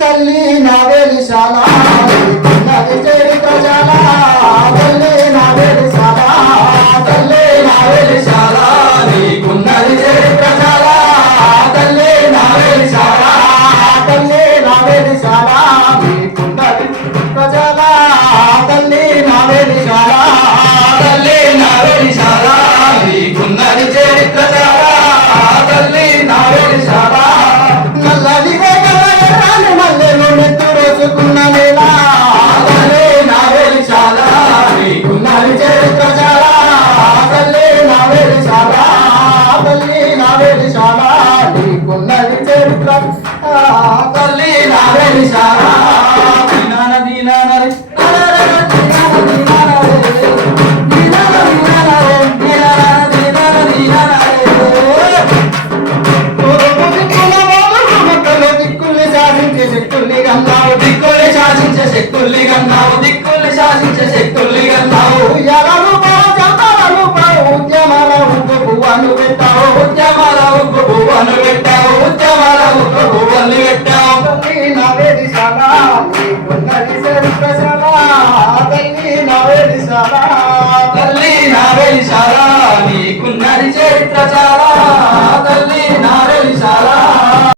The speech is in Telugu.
తల్లి నా వెలిశాల నది చరిత్ర చాలా తల్లి నా వెలిశాల తల్లి నా వెలిశాల నీకున్నది చరిత్ర చాలా తల్లి నా వెలిశాల తల్లి నా వెలిశాల నీకున్నది చరిత్ర చాలా తల్లి నా వెలిశాల తల్లి నా వెలిశాల నీకున్నది చరిత్ర చాలా తల్లి నా వెలిశాల నల్లని రోజుకున్న వేళ తల్లి నా వెలిశాల నీకున్నది చరిత్ర చాలా తల్లి నా వెలిశాల తల్లి నా వెలిశాల నీకున్నది చరిత్ర తల్లి నా వెలిశాల దిక్కుల్ని శాసించే శక్తుల్ని గన్నావు దిక్కుల్ని శాసించే శక్తుల్ని గన్నావు